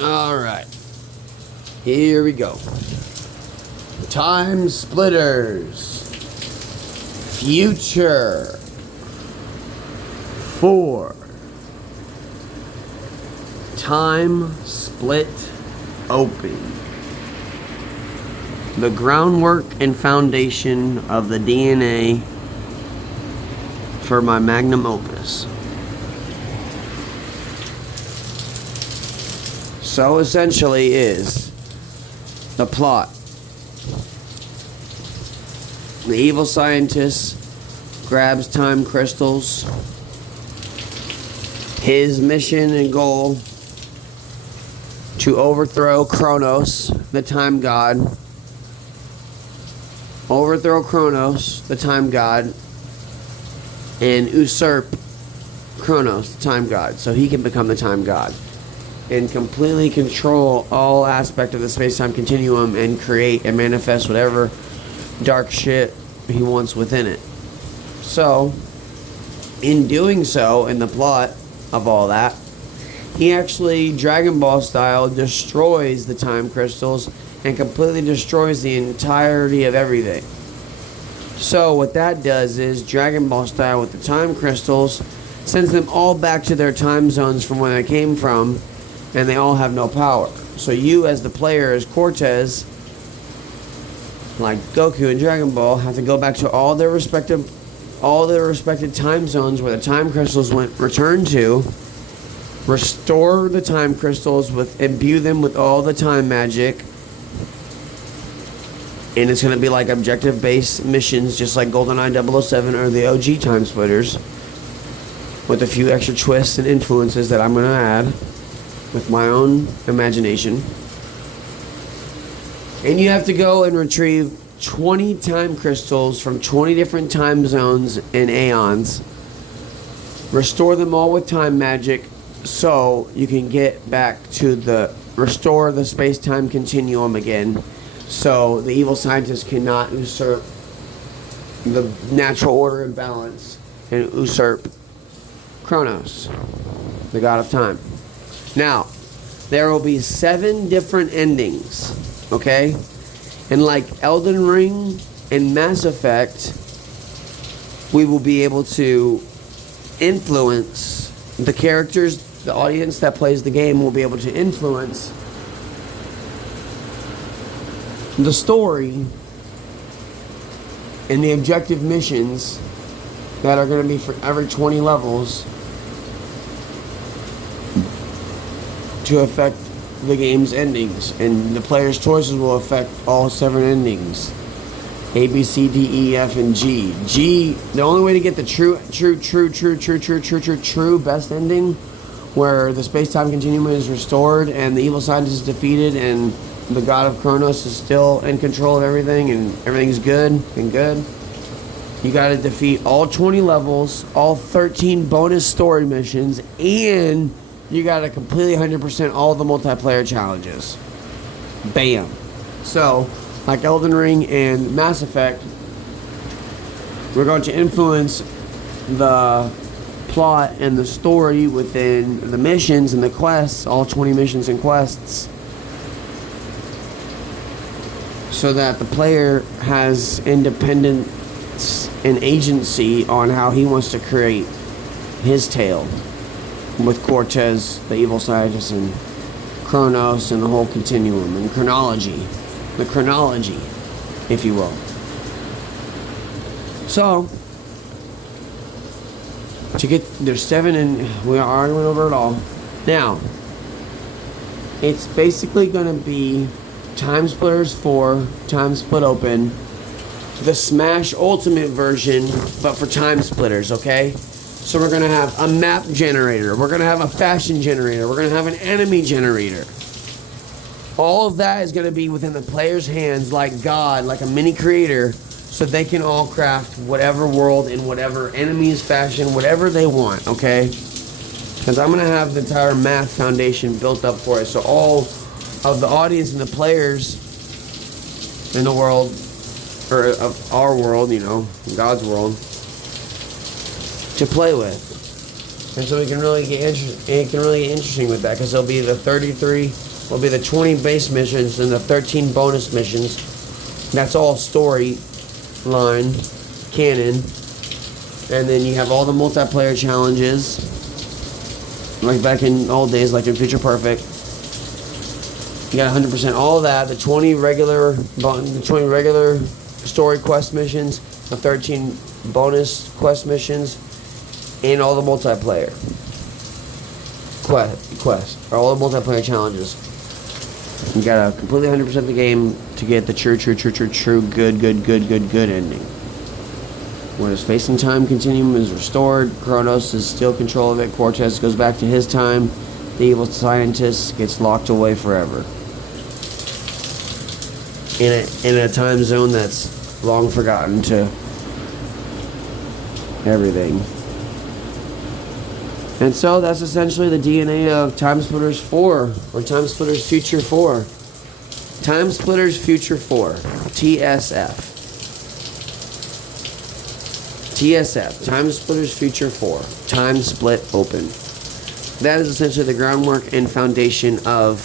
Alright. Here we go. Time splitters. Future. 4. Time split open. The groundwork and foundation of the DNA for my magnum opus. So essentially is the plot. The evil scientist grabs time crystals. His mission and goal to overthrow Kronos, the time god. Overthrow Kronos, the time god, and usurp Kronos, the time god, so he can become the time god and completely control all aspect of the space-time continuum and create and manifest whatever dark shit he wants within it. So, in doing so, in the plot of all that, he actually, Dragon Ball style, destroys the time crystals and completely destroys the entirety of everything. So what that does is, Dragon Ball style with the time crystals, sends them all back to their time zones from where they came from, and they all have no power. So you as the player, as Cortez, like Goku in Dragon Ball, have to go back to all their respective time zones where the time crystals returned to, restore the time crystals, imbue them with all the time magic, and it's going to be like objective-based missions, just like GoldenEye 007 or the OG Time Splitters, with a few extra twists and influences that I'm going to add with my own imagination. And you have to go and retrieve 20 time crystals from 20 different time zones and aeons, restore them all with time magic, so you can get back to restore the space-time continuum again, so the evil scientist cannot usurp the natural order and balance and usurp Kronos, the god of time. Now, there will be 7 different endings, okay? And like Elden Ring and Mass Effect, we will be able to influence the characters. The audience that plays the game will be able to influence the story and the objective missions that are going to be for every 20 levels to affect the game's endings, and the player's choices will affect all 7 endings: A, B, C, D, E, F, and G. The only way to get the true best ending, where the space-time continuum is restored and the evil scientist is defeated and the god of Kronos is still in control of everything and everything's good and good, you gotta defeat all 20 levels, all 13 bonus story missions, and you gotta completely 100% all the multiplayer challenges. Bam. So, like Elden Ring and Mass Effect, we're going to influence the plot and the story within the missions and the quests, all 20 missions and quests, so that the player has independence and agency on how he wants to create his tale with Cortez, the evil scientist, and Kronos, and the whole continuum and chronology, the chronology, if you will. So, there's 7, and we already went over it all. Now, it's basically going to be Time Splitters 4, Time Split Open, the Smash Ultimate version, but for Time Splitters, okay? So we're going to have a map generator, we're going to have a fashion generator, we're going to have an enemy generator. All of that is going to be within the player's hands, like God, like a mini creator, so they can all craft whatever world in whatever enemy's fashion, whatever they want, okay? Because I'm going to have the entire math foundation built up for it, so all of the audience and the players in the world, or of our world, you know, God's world, to play with. And so it can really get interesting with that, because there'll be the 33, will be the 20 base missions and the 13 bonus missions. That's all story line, canon. And then you have all the multiplayer challenges, like back in old days, like in Future Perfect. You got 100% all of that. The 20 regular story quest missions, the 13 bonus quest missions, and all the multiplayer quest, or all the multiplayer challenges. You gotta completely 100% the game to get the true good ending. Where the space and time continuum is restored, Kronos is still in control of it, Cortez goes back to his time, the evil scientist gets locked away forever. In a time zone that's long forgotten to everything. And so that's essentially the DNA of Time Splitters 4, or Time Splitters Future 4. Time Splitters Future 4, TSF. TSF, Time Splitters Future 4, Time Split Open. That is essentially the groundwork and foundation of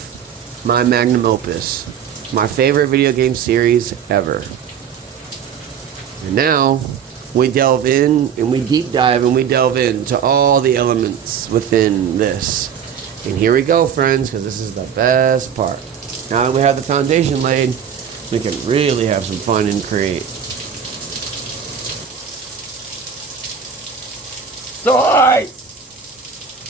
my magnum opus, my favorite video game series ever. And now we delve in and we deep dive and we delve into all the elements within this. And here we go, friends, because this is the best part. Now that we have the foundation laid, we can really have some fun and create.